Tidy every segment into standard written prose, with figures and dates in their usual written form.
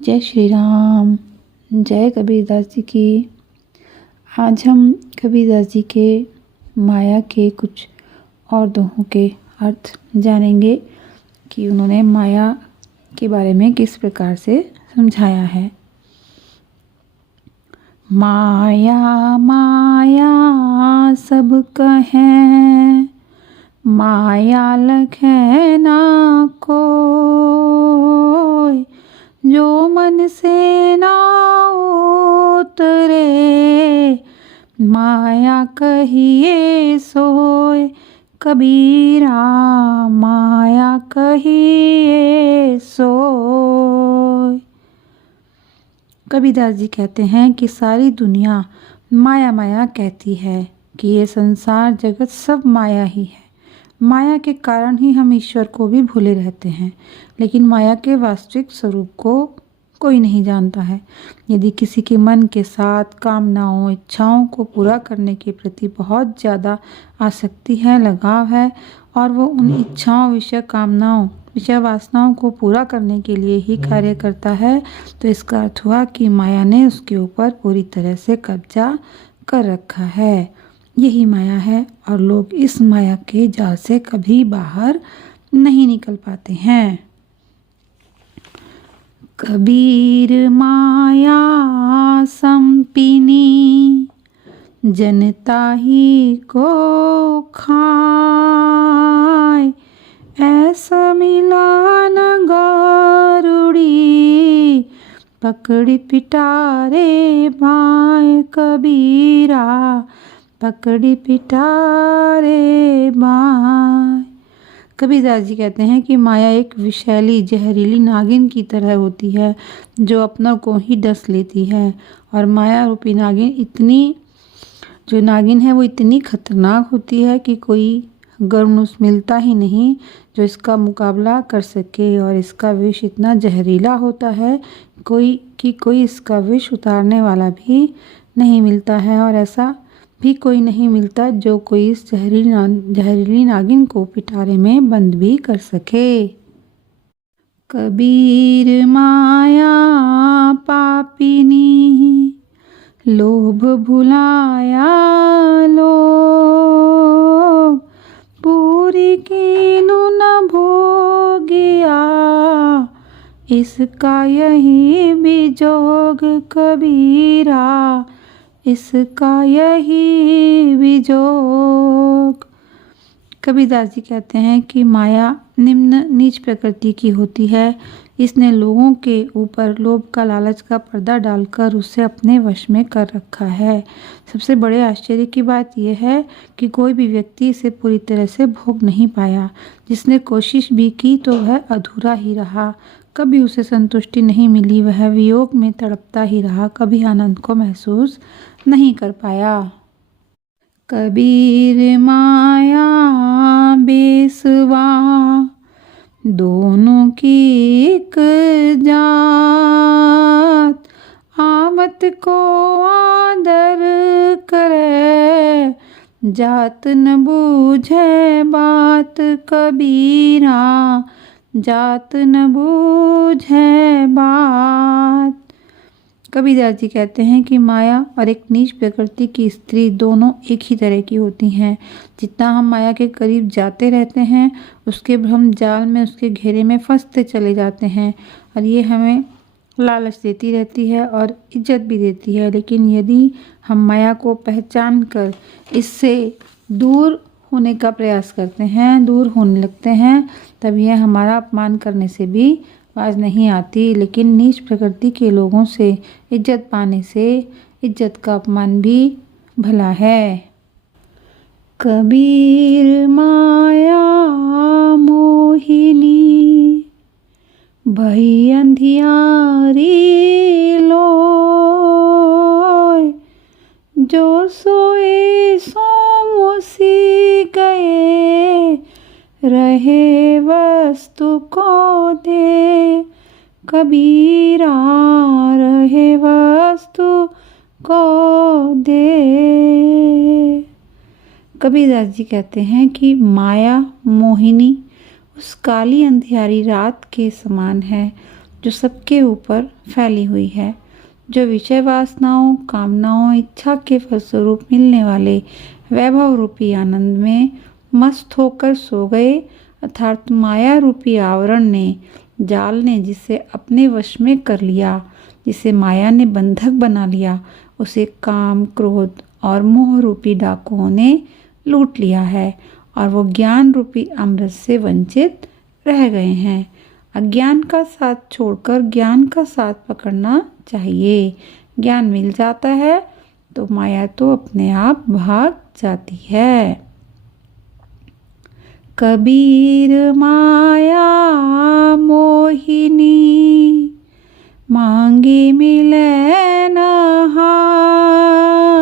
जय श्री राम। जय कबीरदास जी की। आज हम कबीरदास जी के माया के कुछ और दोहों के अर्थ जानेंगे कि उन्होंने माया के बारे में किस प्रकार से समझाया है। माया माया सब कहें, माया लखे ना कोय, जो मन से ना उतरे, माया कहिए सोय। कबीरा माया कहिए सोय। कबीरदास जी कहते हैं कि सारी दुनिया माया माया कहती है कि ये संसार जगत सब माया ही है। माया के कारण ही हम ईश्वर को भी भूले रहते हैं, लेकिन माया के वास्तविक स्वरूप को कोई नहीं जानता है। यदि किसी के मन के साथ कामनाओं इच्छाओं को पूरा करने के प्रति बहुत ज़्यादा आसक्ति है, लगाव है, और वो उन इच्छाओं विषय कामनाओं विषय वासनाओं को पूरा करने के लिए ही कार्य करता है, तो इसका अर्थ हुआ कि माया ने उसके ऊपर पूरी तरह से कब्जा कर रखा है। यही माया है और लोग इस माया के जाल से कभी बाहर नहीं निकल पाते हैं। कबीर माया संपिनी, जनता ही को खाए, ऐसा मिला न गारुड़ी, पकड़ी पिटारे बाएं। कबीरा पकड़ी पिटारे बाएं। कबीरदास जी कहते हैं कि माया एक विषैली जहरीली नागिन की तरह होती है, जो अपनों को ही डस लेती है। और माया रूपी नागिन नागिन है वो इतनी खतरनाक होती है कि कोई गरनुस मिलता ही नहीं जो इसका मुकाबला कर सके। और इसका विष इतना जहरीला होता है कोई इसका विष उतारने वाला भी नहीं मिलता है, और ऐसा भी कोई नहीं मिलता जो कोई इस जहरीली नागिन को पिटारे में बंद भी कर सके। कबीर माया पापिनी, लोभ भुलाया लोभ, पूरी कीनु न भोगिया, इसका यही विजोग। कबीरा इसका यही विजोग। कबीरदास जी कहते हैं कि माया निम्न नीच प्रकृति की होती है। इसने लोगों के ऊपर लोभ का लालच का पर्दा डालकर उसे अपने वश में कर रखा है। सबसे बड़े आश्चर्य की बात यह है कि कोई भी व्यक्ति इसे पूरी तरह से भोग नहीं पाया। जिसने कोशिश भी की तो वह अधूरा ही रहा। कभी उसे संतुष्टि नहीं मिली, वह वियोग में तड़पता ही रहा, कभी आनंद को महसूस नहीं कर पाया। कबीर माया बेसवा, दोनों की एक जात, आमत को आदर करे, जात न बूझे बात। कबीरा जात न बूझे बात। कबीरदास जी कहते हैं कि माया और एक नीच प्रकृति की स्त्री दोनों एक ही तरह की होती हैं। जितना हम माया के करीब जाते रहते हैं, उसके भ्रम जाल में उसके घेरे में फंसते चले जाते हैं, और ये हमें लालच देती रहती है और इज्जत भी देती है। लेकिन यदि हम माया को पहचान कर इससे दूर होने का प्रयास करते हैं, दूर होने लगते हैं, तब यह हमारा अपमान करने से भी बाज नहीं आती। लेकिन नीच प्रकृति के लोगों से इज्जत पाने से इज्जत का अपमान भी भला है। कबीर माया मोहिनी, भई अंधियारी लोय, जो सोए सो मोसी गए, रहे वस्तु को दे। कबीरा रहे वस्तु को दे। कबीरदास जी कहते हैं कि माया मोहिनी उस काली अंधियारी रात के समान है जो सबके ऊपर फैली हुई है, जो विषय वासनाओं, कामनाओं, इच्छा के फलस्वरूप मिलने वाले वैभव रूपी आनंद में मस्त होकर सो गए, अर्थात माया रूपी आवरण ने, जाल ने जिसे अपने वश में कर लिया, जिसे माया ने बंधक बना लिया, उसे काम, क्रोध और मोह रूपी डाकुओं ने लूट लिया है और वो ज्ञान रूपी अमृत से वंचित रह गए हैं। अज्ञान का साथ छोड़कर ज्ञान का साथ पकड़ना चाहिए। ज्ञान मिल जाता है तो माया तो अपने आप भाग जाती है। कबीर माया मोहिनी, मांगे मिले न हाथ,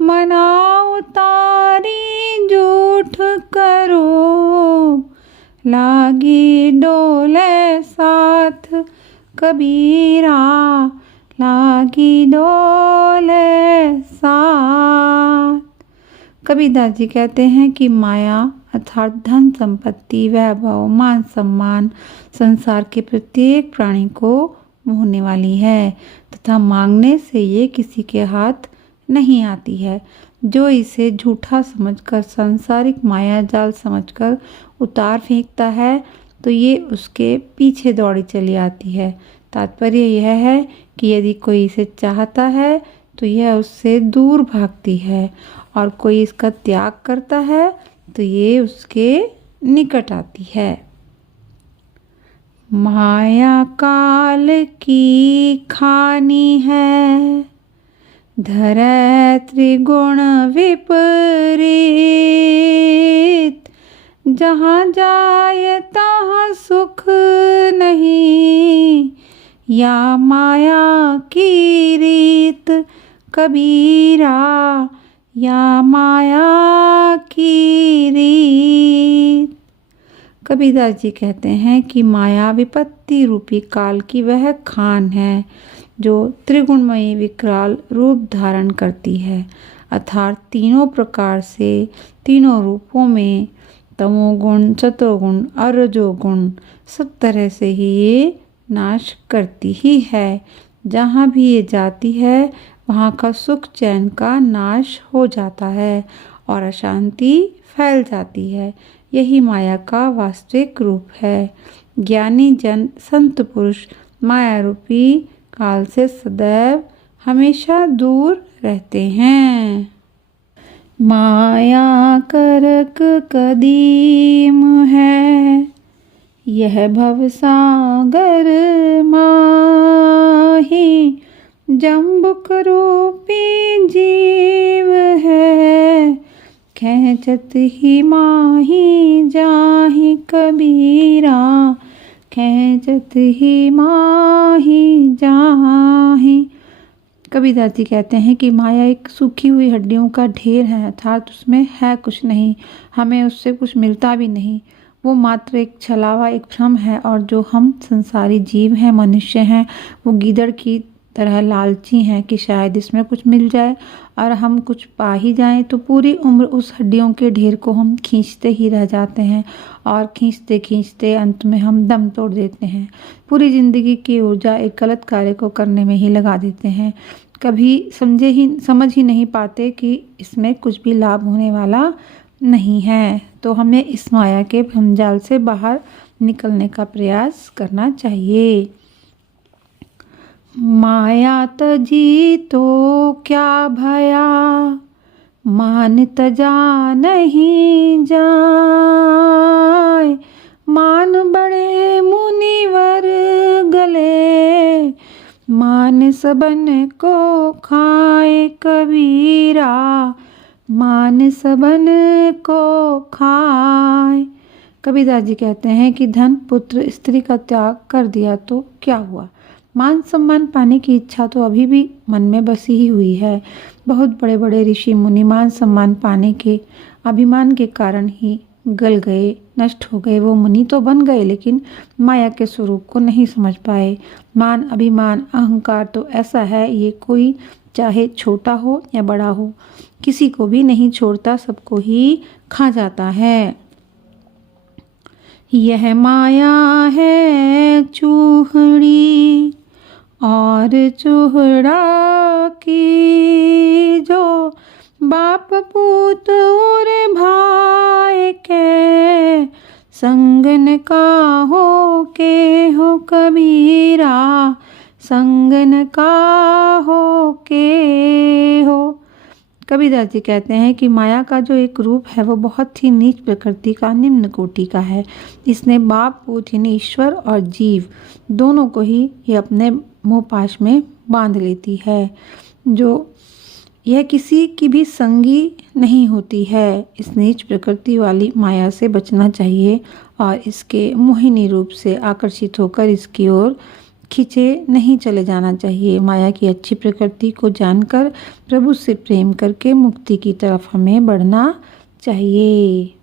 मना उतारी झूठ करो, लागी डोले साथ। कबीरा लागी डोले साथ। कबीरदास जी कहते हैं कि माया अर्थात धन संपत्ति, वैभव, मान सम्मान संसार के प्रत्येक प्राणी को मोहने वाली है तथा मांगने से ये किसी के हाथ नहीं आती है। जो इसे झूठा समझकर, सांसारिक माया जाल समझकर उतार फेंकता है तो ये उसके पीछे दौड़ी चली आती है। तात्पर्य यह है कि यदि कोई इसे चाहता है तो यह उससे दूर भागती है और कोई इसका त्याग करता है तो ये उसके निकट आती है। माया काल की खानी है, धरै त्रिगुण विपरीत, जहाँ जाए तहाँ सुख नहीं, या माया की रीत। कबीरा या माया की रीत। कबीरदास जी कहते हैं कि माया विपत्ति रूपी काल की वह खान है जो त्रिगुणमयी विकराल रूप धारण करती है, अर्थात तीनों प्रकार से, तीनों रूपों में, तमोगुण, सतोगुण और रजोगुण, सब तरह से ही ये नाश करती ही है। जहाँ भी ये जाती है वहाँ का सुख चैन का नाश हो जाता है और अशांति फैल जाती है। यही माया का वास्तविक रूप है। ज्ञानी जन, संत पुरुष माया रूपी काल से सदैव हमेशा दूर रहते हैं। माया करक कदीम है, यह भवसागर माही, जम्बुक रूपी जीव है, खेचत ही माही जाहि। कबीरा खेचत ही माही जाहि। कबीरदास जी कहते हैं कि माया एक सूखी हुई हड्डियों का ढेर है, अर्थात उसमें है कुछ नहीं, हमें उससे कुछ मिलता भी नहीं। वो मात्र एक छलावा, एक भ्रम है। और जो हम संसारी जीव हैं, मनुष्य हैं, वो गीदड़ की तरह लालची हैं कि शायद इसमें कुछ मिल जाए और हम कुछ पा ही जाएं तो पूरी उम्र उस हड्डियों के ढेर को हम खींचते ही रह जाते हैं और खींचते खींचते अंत में हम दम तोड़ देते हैं। पूरी ज़िंदगी की ऊर्जा एक गलत कार्य को करने में ही लगा देते हैं। कभी समझ ही नहीं पाते कि इसमें कुछ भी लाभ होने वाला नहीं है। तो हमें इस माया के भ्रमजाल से बाहर निकलने का प्रयास करना चाहिए। माया तजी तो क्या भया, मान तजा नहीं जाए, मान बड़े मुनिवर गले, मान सबन को खाए। कबीरा मान सबन को खाए। कबीरदास जी कहते हैं कि धन, पुत्र, स्त्री का त्याग कर दिया तो क्या हुआ, मान सम्मान पाने की इच्छा तो अभी भी मन में बसी ही हुई है। बहुत बड़े बड़े ऋषि मुनि मान सम्मान पाने के अभिमान के कारण ही गल गए, नष्ट हो गए। वो मुनि तो बन गए लेकिन माया के स्वरूप को नहीं समझ पाए। मान, अभिमान, अहंकार तो ऐसा है, ये कोई चाहे छोटा हो या बड़ा हो, किसी को भी नहीं छोड़ता, सबको ही खा जाता है। यह माया है चूहड़ी और चूहड़ा की, जो बाप पूत और भाई के संगन का हो कबीरा, संगन का हो। कबीरदास जी कहते हैं कि माया का जो एक रूप है वो बहुत ही नीच प्रकृति का, निम्न कोटि का है। इसने बाप पूत यानी ईश्वर और जीव दोनों को ही ये अपने मोहपाश में बांध लेती है। जो यह किसी की भी संगी नहीं होती है। इस नीच प्रकृति वाली माया से बचना चाहिए और इसके मोहिनी रूप से आकर्षित होकर इसकी ओर खींचे नहीं चले जाना चाहिए। माया की अच्छी प्रकृति को जानकर प्रभु से प्रेम करके मुक्ति की तरफ हमें बढ़ना चाहिए।